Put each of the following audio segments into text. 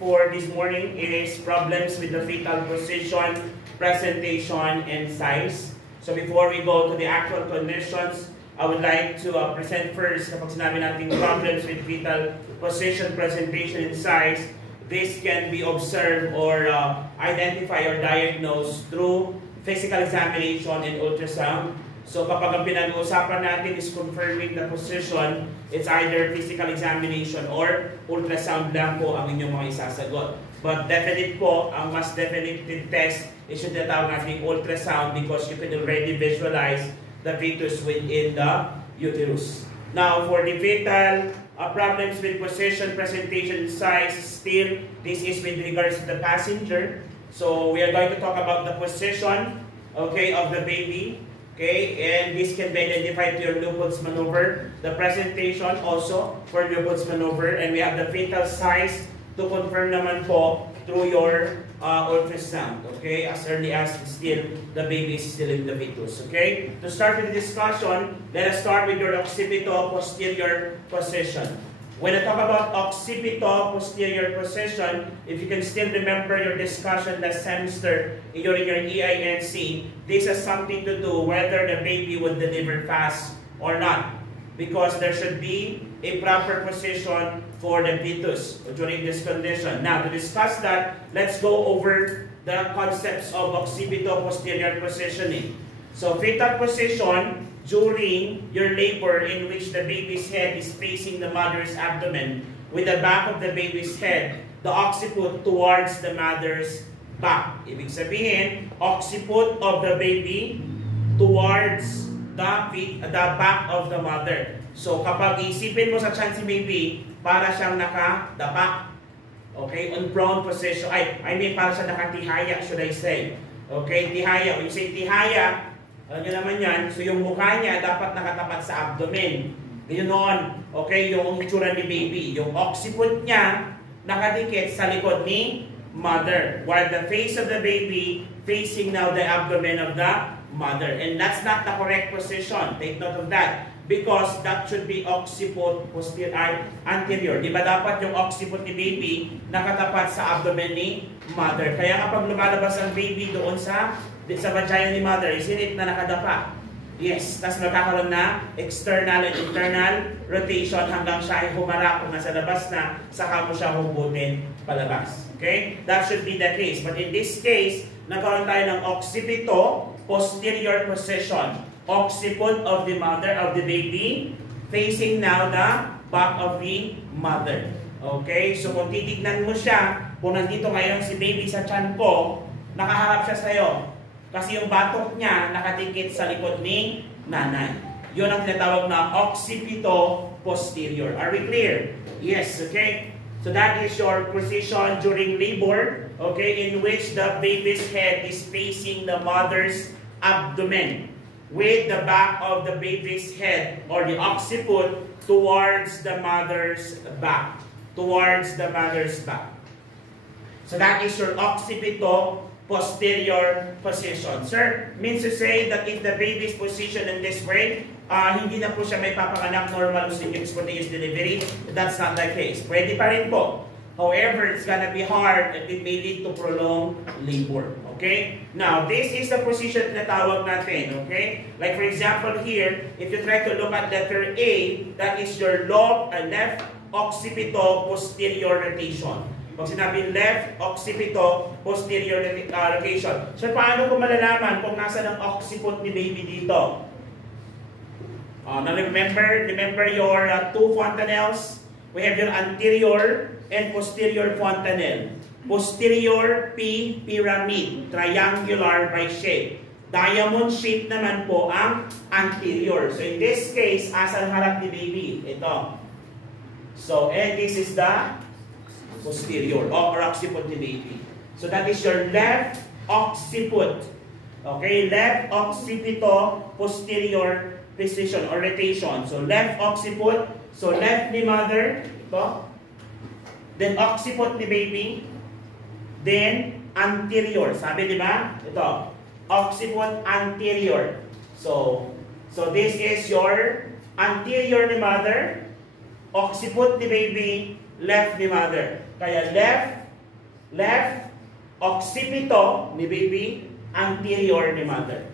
for this morning is problems with the fetal position, presentation, and size. So before we go to the actual conditions, I would like to present first kapag sinabi natin problems with fetal position, presentation, and size. This can be observed or identified or diagnosed through physical examination and ultrasound. So kapag ang pinag-uusapan natin is confirming the position, it's either physical examination or ultrasound lang po ang inyong mga isasagot. But definite po, ang mas definitive test is yung tinatawag natin ultrasound because you can already visualize the fetus within the uterus. Now, for the fetal problems with position, presentation, size, still, this is with regards to the passenger. So, we are going to talk about the position, okay, of the baby. Okay, and this can be identified to your Lupul's maneuver. The presentation also for Lupul's maneuver, and we have the fetal size to confirm naman po through your ultrasound. Okay, as early as still the baby is still in the fetus. Okay, to start with the discussion, let us start with your occipito-posterior position. When I talk about occipito-posterior position, if you can still remember your discussion last semester during your EINC, this has something to do whether the baby would deliver fast or not. Because there should be a proper position for the fetus during this condition. Now, to discuss that, let's go over the concepts of occipito-posterior positioning. So, fetal position during your labor in which the baby's head is facing the mother's abdomen with the back of the baby's head, the occiput towards the mother's back. Ibig sabihin, occiput of the baby towards the back of the mother. So kapag isipin mo sa tiyan si baby, para siyang nakadapa. Okay, on prone position. I mean para siyang nakatihaya, should I say. Okay, tihaya. When you say tihaya, alam nyo naman yan, so yung mukha niya dapat nakatapat sa abdomen. Yun noon, okay, yung itsura ni baby. Yung occiput niya nakadikit sa likod ni mother. While the face of the baby facing now the abdomen of the mother. And that's not the correct position. Take note of that. Because that should be occiput posterior anterior. Di ba dapat yung occiput ni baby nakatapat sa abdomen ni mother? Kaya kapag lumalabas ang baby doon sa vagina ni mother, isn't it na nakadapa? Yes. Tapos magkakaroon na external and internal rotation hanggang siya ay humarap kung nasa labas na, saka mo siya hubutin palabas. Okay? That should be the case. But in this case, nagkaroon tayo ng occipito posterior position. Occiput of the mother, of the baby, facing now the back of the mother. Okay? So kung titignan mo siya, kung nandito ngayon si baby sa tiyan po, nakaharap siya sa'yo. Kasi yung batok niya nakatikit sa likod ni nanay. Yun ang tinatawag na occipito posterior. Are we clear? Yes, okay? So that is your position during labor, okay, in which the baby's head is facing the mother's abdomen with the back of the baby's head or the occiput towards the mother's back. Towards the mother's back. So that is your occipito posterior position. Sir, means to say that if the baby is positioned in this way, hindi na po siya may papanganak normal spontaneous delivery. That's not the case. Pwede pa rin po. However, it's gonna be hard and it may lead to prolonged labor. Okay? Now, this is the position na tawag natin. Okay? Like for example here, if you try to look at letter A, that is your left occipito posterior rotation. Pag sinabi left occipito posterior rotation. So, paano ko malalaman kung nasa ng occiput ni baby dito? Now, remember your two fontanelles? We have your anterior and posterior fontanelle. Posterior P, pyramid, triangular by shape. Diamond shape naman po ang anterior. So, in this case, asan harap ni baby? Ito. So, and this is the posterior or occiput ni baby. So that is your left occiput. Okay, left occipito posterior position or rotation. So left occiput, so left ni mother, ito. Then occiput ni baby. Then anterior. Sabi di ba? Ito. Occiput anterior. So this is your anterior ni mother, occiput ni baby, left ni mother. Kaya left Left occipito ni baby, anterior ni mother.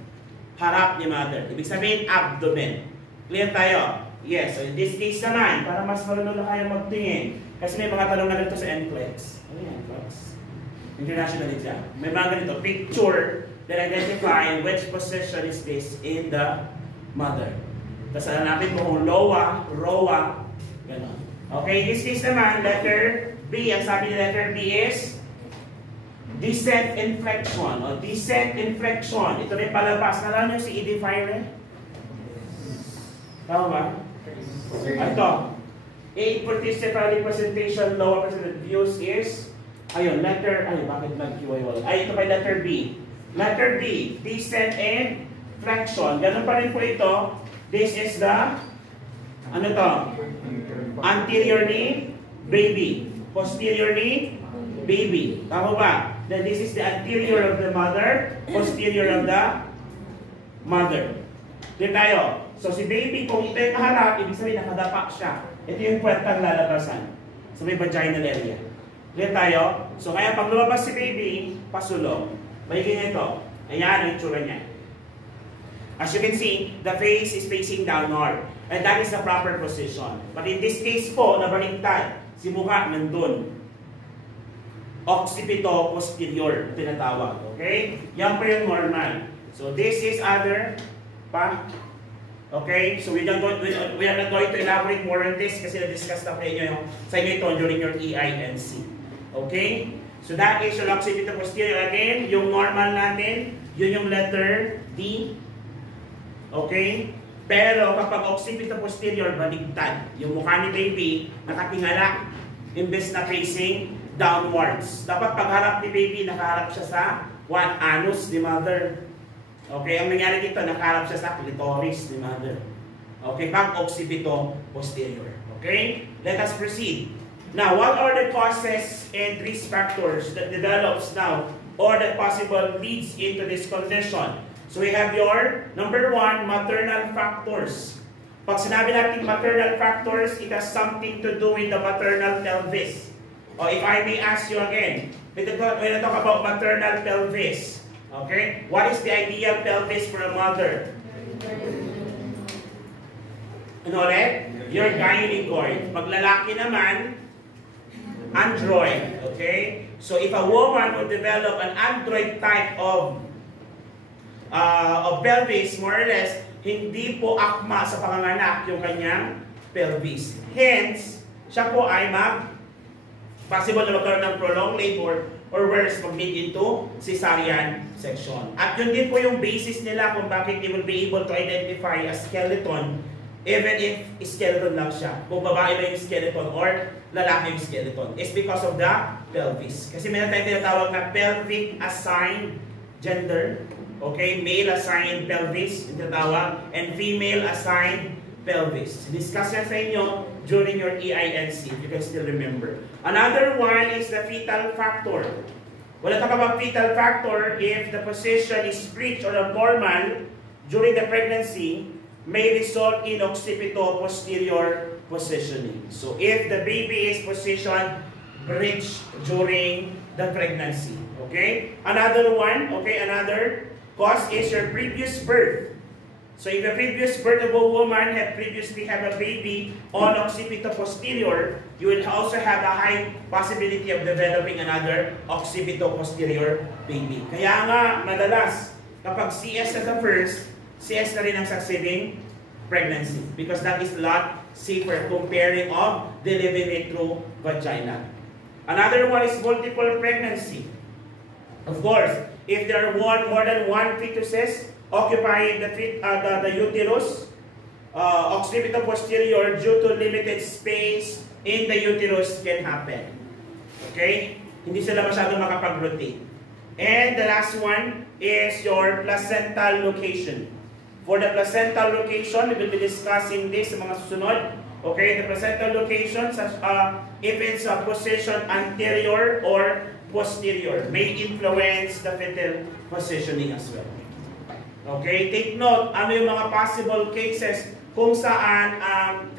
Harap ni mother. Ibig sabihin, abdomen. Clear tayo? Yes. So in this case naman, para mas marunong na kayo magtingin. Kasi may mga tanong na ganito sa NCLEX. Ano yan, NCLEX? International exam. May mga ganito. Picture that identify which position is this in the mother. Tapos hanapin mo kung lowa, rowa, gano'n. Okay, in this case naman, letter B. Ang sabi ni letter B is descent inflection. O descent inflection. Ito rin palabas. Nalala nyo si Edie Fire? Tama ba? Ito. A participative representation, lower presented views is, ayun, letter, ay, bakit nag-QI? Ay, ito kay letter B. Letter B, descent and flexion. Ganun pa rin po ito. This is the, ano to? Anterior ni baby. Posterior ni baby. Tama ba? Then this is the anterior of the mother, posterior of the mother. Dito tayo. So si baby, kung ito yung kaharap, ibig sabihin nakadapa siya. Ito yung puwertang lalabasan. So may vaginal area. Dito tayo. So kaya pag lumabas si baby, pasulong. May ganito. Ayan ang itsura niya. As you can see, the face is facing downward. And that is the proper position. But in this case po, nabaligtad. Si mukha nandun. Occipito posterior, tinatawag. Okay? Yan pa yung normal. So this is other pa. Okay? So we are not going to elaborate more on this kasi na-discuss na sa inyo ito during your EINC. Okay? So that is your occipito posterior. Again, yung normal natin, yun yung letter D. Okay? Pero kapag occipito posterior, baligtad. Yung mukha ni baby, nakatingala, imbes na facing downwards. Dapat pagharap ni baby, nakaharap siya sa anus ni mother. Okay? Ang nangyari dito, nakaharap siya sa clitoris ni mother. Okay? Pag occipito posterior. Okay? Let us proceed. Now, what are the causes and risk factors that develops now or that possible leads into this condition? So we have your, number one, maternal factors. Pag sinabi natin maternal factors, it has something to do with the maternal pelvis. Or if I may ask you again, when I talk about maternal pelvis, okay, what is the ideal pelvis for a mother? Ano ulit? Your gynecoid. Pag lalaki naman, android. Okay? So if a woman would develop an android type of pelvis, more or less, hindi po akma sa panganganak yung kanyang pelvis. Hence, siya po ay possible na magkaroon ng prolonged labor or worse, mag-lead into cesarean section. At yun din po yung basis nila kung bakit they will be able to identify a skeleton even if skeleton lang siya. Kung babae ba yung skeleton or lalaki yung skeleton. It's because of the pelvis. Kasi meron tayong tinatawag na pelvic assigned gender. Okay, male assigned pelvis, yung tinatawag, and female assigned pelvis. Discuss yan sa inyo during your EINC, if you can still remember. Another one is the fetal factor. When I talk about fetal factor, if the position is breech or abnormal during the pregnancy, may result in occipito posterior positioning. So if the baby is positioned breech during the pregnancy, okay? Another one, okay, another cause is your previous birth. So if the previous birth of a woman had previously had a baby on occipito posterior, you will also have a high possibility of developing another occipito posterior baby. Kaya nga, madalas, kapag CS na the first, CS na rin ang succeeding pregnancy. Because that is a lot safer comparing of delivering it through vagina. Another one is multiple pregnancy. Of course, if there are more than one fetuses occupying the uterus, occipito posterior due to limited space in the uterus can happen. Okay? Hindi sila masyadong makapag-rotate. And the last one is your placental location. For the placental location, we will be discussing this sa mga susunod. Okay, the placental location, if it's a position anterior or posterior, may influence the fetal positioning as well. Okay, take note, ano yung mga possible cases kung saan ang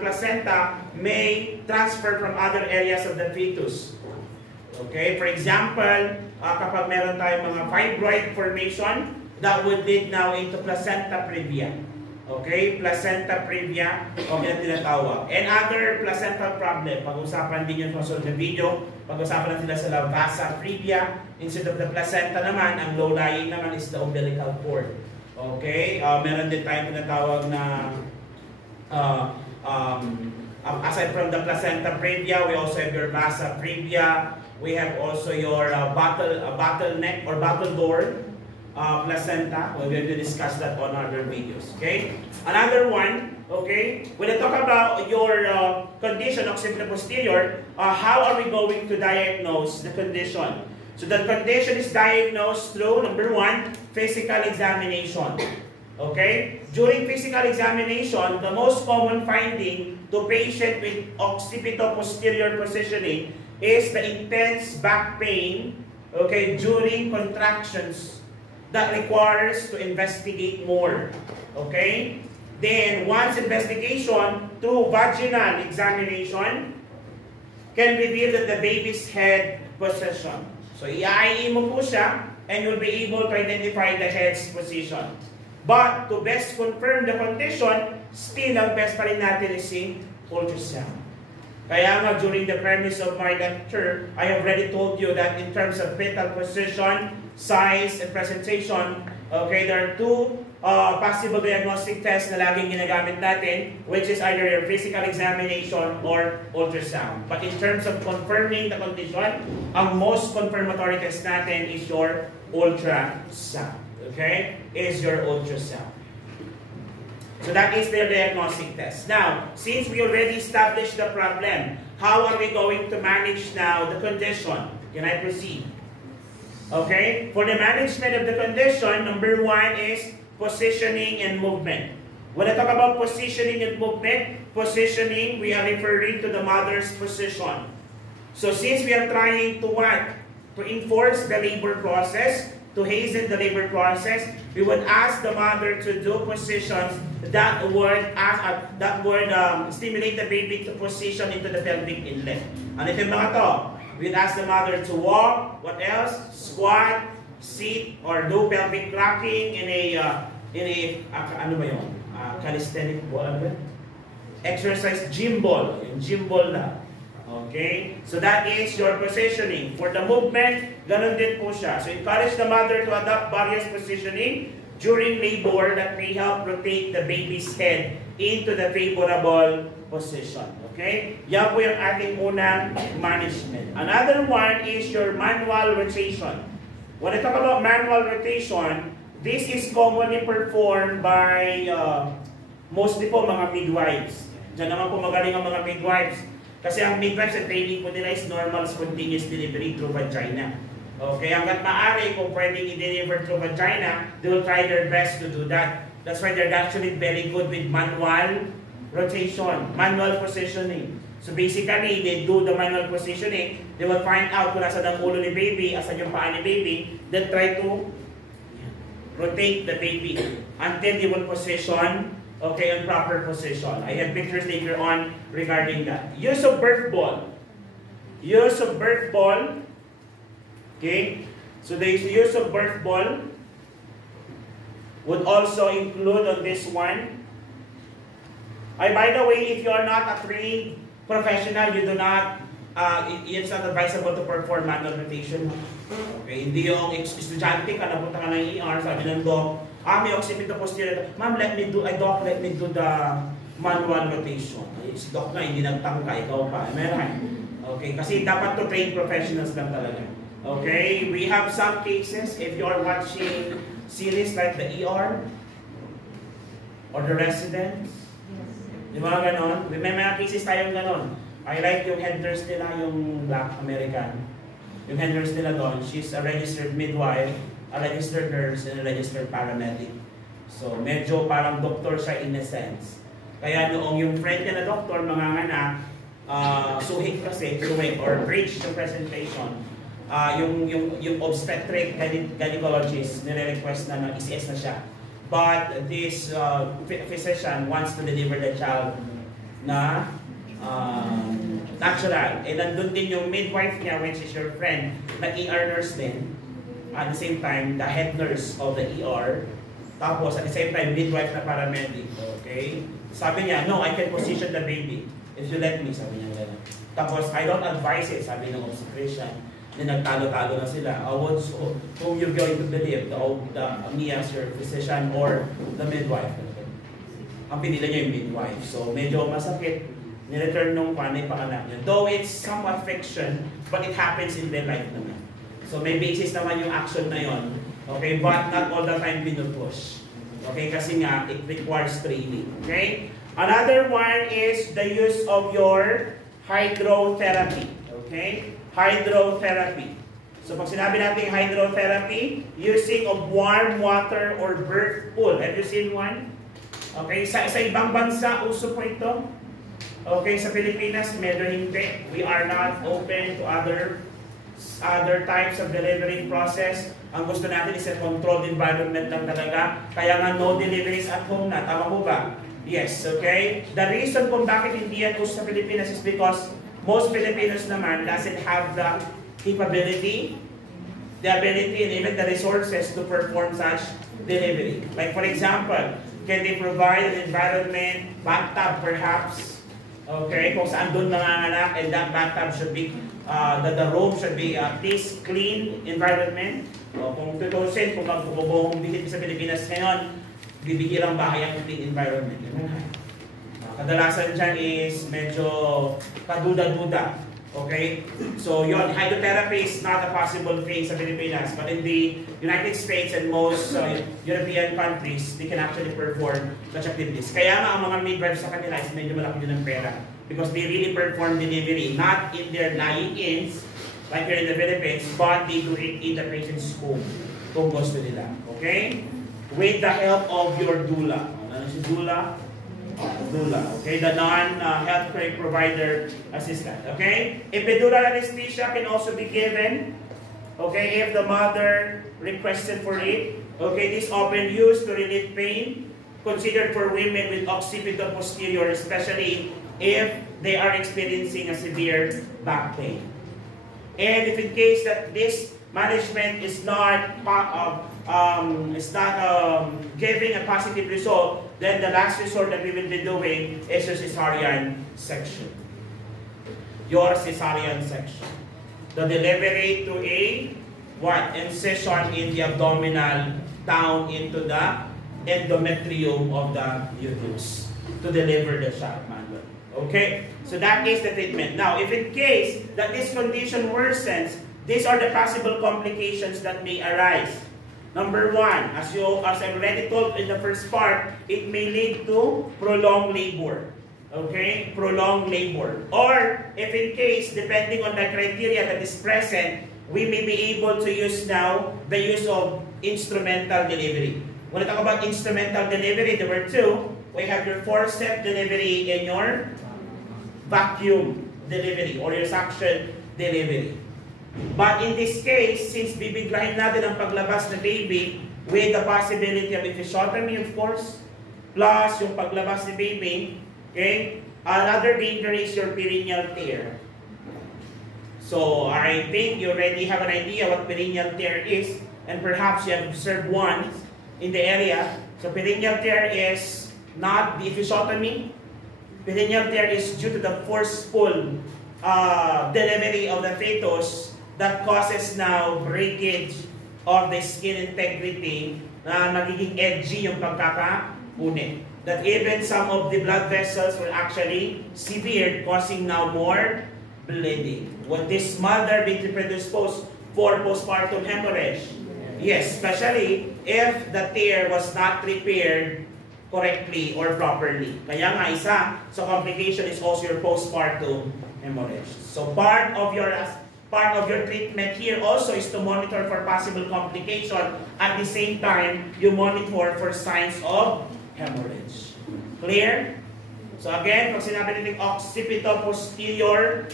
placenta may transfer from other areas of the fetus. Okay? For example, kapag meron tayong mga fibroid formation, that would lead now into placenta previa. Okay? Placenta previa, okay na tinatawag. And other placental problem, pag-usapan din yun sa susunod na video, pag-usapan natin sila sa vasa previa. Instead of the placenta naman, ang low-lying naman is the umbilical cord. Okay? Meron din tayong tinatawag na aside from the placenta previa, we also have your vasa previa. We have also your bottleneck or bottle door placenta. We're going to discuss that on other videos. Okay? Another one, okay? When I talk about your condition occipito-posterior, how are we going to diagnose the condition? So the condition is diagnosed through, number one, physical examination. Okay? During physical examination, the most common finding to patient with occipito-posterior positioning is the intense back pain, okay, during contractions that requires to investigate more. Okay? Then, once investigation through vaginal examination can reveal that the baby's head position. So, i-IE mo po siya and you'll be able to identify the head's position. But, to best confirm the condition, still ang best pa rin natin is si ultrasound. Kaya nga, during the premise of my lecture, I have already told you that in terms of fetal position, size, and presentation, okay, there are two possible diagnostic tests na laging ginagamit natin, which is either your physical examination or ultrasound. But in terms of confirming the condition, ang most confirmatory test natin is your ultrasound. Okay? Is your ultrasound. So that is their diagnostic test. Now, since we already established the problem, how are we going to manage now the condition? Can I proceed? Okay? For the management of the condition, number one is positioning and movement. When I talk about positioning and movement, positioning, we are referring to the mother's position. So since we are trying to what? To enforce the labor process, to hasten the labor process, we would ask the mother to do positions that would stimulate the baby to position into the pelvic inlet. Ano ito mga to? We'd ask the mother to walk, what else? Squat, sit, or do pelvic rocking in a ano ba yun? Calisthenic ball, ano ba? Exercise gym ball. Yung gym ball na. Okay? So that is your positioning. For the movement, ganun din po siya. So encourage the mother to adopt various positioning during labor that may help rotate the baby's head into the favorable position. Okay? Yan po yung ating unang management. Another one is your manual rotation. When I talk about manual rotation, this is commonly performed by mostly po mga midwives. Diyan naman po magaling ang mga midwives. Kasi ang midwives, ang training po nila is normal spontaneous delivery through vagina. Okay, hanggat maaari kung pwedeng i-deliver through vagina, they will try their best to do that. That's why they're actually very good with manual rotation, manual positioning. So basically, they do the manual positioning, they will find out kung nasa ang ulo ni baby, asan yung paa ni baby, then try to rotate the baby until they will position, okay, in proper position. I have pictures later on regarding that. Use of birth ball. Use of birth ball. Okay, so the use of birth ball would also include on this one. By the way, if you are not a trained professional, you do not, it's not advisable to perform manual rotation. Okay, hindi yung estudyante ka, napunta ka ng ER, sabi ng doc, may occipito-posterior. Ma'am, let me do the manual rotation. Si doc na, hindi nagtangka, ikaw pa. Meron. Okay, kasi dapat to train professionals lang talaga. Okay, we have some cases, if you are watching series like the ER or the Residents, di ba ganon? May mga cases tayong ganon. I like yung head nurse nila, yung Black American. Yung head nurse nila doon, she's a registered midwife, a registered nurse, and a registered paramedic. So, medyo parang doctor siya in a sense. Kaya noong yung friend niya na doctor, manganganak, suhig or bridge yung presentation, yung obstetric gynecologist nire-request na ng-ICS na siya. But this physician wants to deliver the child na natural. And nandun din yung midwife niya, which is your friend, na ER nurse din. At the same time, the head nurse of the ER. Tapos, at the same time, midwife na paramedic. Okay? Sabi niya, no, I can position the baby. If you let me, sabi niya gano'n. Tapos, I don't advise it, sabi ng obstetrician. Na nagtalo-talo na sila. So, whom you're going to believe, me as your physician or the midwife. Ang pinila niya yung midwife. So, medyo masakit. Nireturn nung panay panganak niya. Though it's somewhat fiction, but it happens in their life naman. So, may basis naman yung action na yon. Okay? But not all the time pinupush. Okay? Kasi nga, it requires training. Okay? Another one is the use of your hydrotherapy. Okay? Hydrotherapy. So pag sinabi natin hydrotherapy, using of warm water or birth pool. Have you seen one? Okay, sa ibang bansa, uso po ito. Okay, sa Pilipinas, medyo hindi. We are not open to other types of delivery process. Ang gusto natin is a controlled environment lang talaga. Kaya nga no deliveries at home na. Tama po ba? Yes, okay? The reason kung bakit hindi yan uso sa Pilipinas is because most Filipinos naman doesn't have the capability, the ability, and even the resources to perform such delivery. Like for example, can they provide an environment, bathtub perhaps, okay, kung saan doon nanganganak, and that bathtub should be, the room should be at least clean environment. Kung tutusin, kung bibigyan sa Pilipinas ngayon, bibigyan ang bahay ang clean environment. Kadalasan dyan is medyo kaduda-duda. Okay? So yun, hydrotherapy is not a possible thing sa Pilipinas. But in the United States and most European countries, they can actually perform such activities. Kaya nga ang mga midwives sa kanila is medyo malaki din ng pera. Because they really perform delivery, not in their lying-ins, like here in the Philippines, but they do it in the patient's home. Kung gusto nila. Okay? With the help of your doula. Ano si doula? Doula, okay, the non-healthcare provider assistant, okay? Epidural anesthesia can also be given, okay, if the mother requested for it. Okay, this often used to relieve pain, considered for women with occipital posterior, especially if they are experiencing a severe back pain. And if in case that this management is not giving a positive result, then the last resort that we will be doing is your cesarean section. Your cesarean section. The delivery to a incision in the abdominal down into the endometrium of the uterus to deliver the child manually. Okay? So that is the treatment. Now, if in case that this condition worsens, these are the possible complications that may arise. Number one, as I already told in the first part, it may lead to prolonged labor. Okay? Prolonged labor. Or, if in case, depending on the criteria that is present, we may be able to use now the use of instrumental delivery. When I talk about instrumental delivery, there were two. We have your forceps delivery and your vacuum delivery or your suction delivery. But in this case, since bibiglahin natin ang paglabas ng baby with the possibility of episiotomy, of course, plus yung paglabas ni baby, okay, another danger is your perineal tear. So, I think you already have an idea what perineal tear is, and perhaps you have observed one in the area. So, perineal tear is not the episiotomy. Perineal tear is due to the forceful delivery of the fetus that causes now breakage of the skin integrity na nagiging edgy yung pagkakapunit. That even some of the blood vessels will actually severed, causing now more bleeding. Would this mother be predisposed for postpartum hemorrhage? Yes, especially if the tear was not repaired correctly or properly. Kaya nga isa, so complication is also your postpartum hemorrhage. So part of your treatment here also is to monitor for possible complication. At the same time, you monitor for signs of hemorrhage. Clear? So again, pag sinabi natin occipital posterior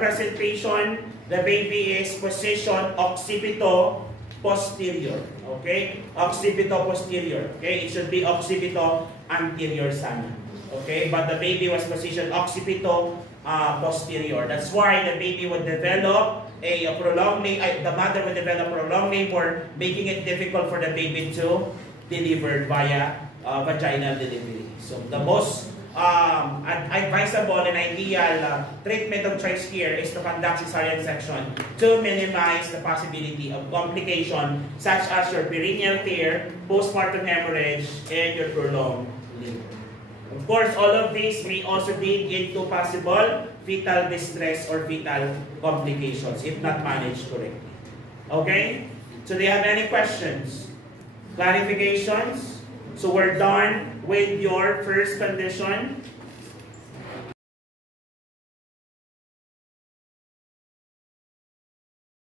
presentation, the baby is positioned occipital posterior. Okay? Occipital posterior. Okay? It should be occipital anterior sana. Okay, but the baby was positioned occipito posterior. That's why the baby would develop a prolonged the mother would develop prolonged labor, making it difficult for the baby to deliver via vaginal delivery. So the most advisable and ideal treatment of choice here is to conduct cesarean section to minimize the possibility of complication such as your perineal tear, postpartum hemorrhage, and your prolonged labor. Of course, all of these may also lead into possible fetal distress or fetal complications if not managed correctly. Okay? So do you have any questions? Clarifications? So we're done with your first condition.